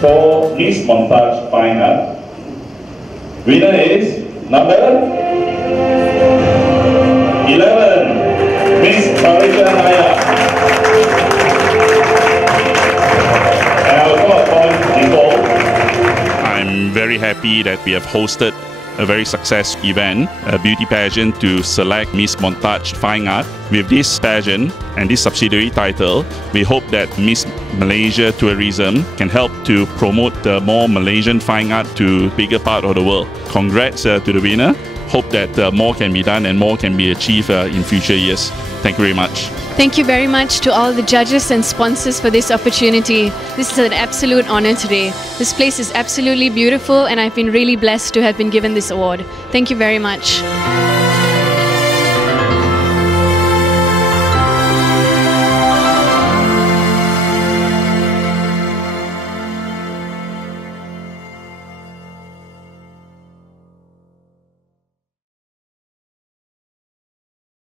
for Miss Montage Fine Art. Winner is number 11, Miss Parika Naya. And our third point, Nicole. I'm very happy that we have hosted a very successful event, a beauty pageant to select Miss Montage Fine Art. With this pageant and this subsidiary title, we hope that Miss Malaysia Tourism can help to promote more Malaysian fine art to bigger part of the world. Congrats to the winner. Hope that more can be done and more can be achieved in future years. Thank you very much. Thank you very much to all the judges and sponsors for this opportunity. This is an absolute honor today. This place is absolutely beautiful and I've been really blessed to have been given this award. Thank you very much.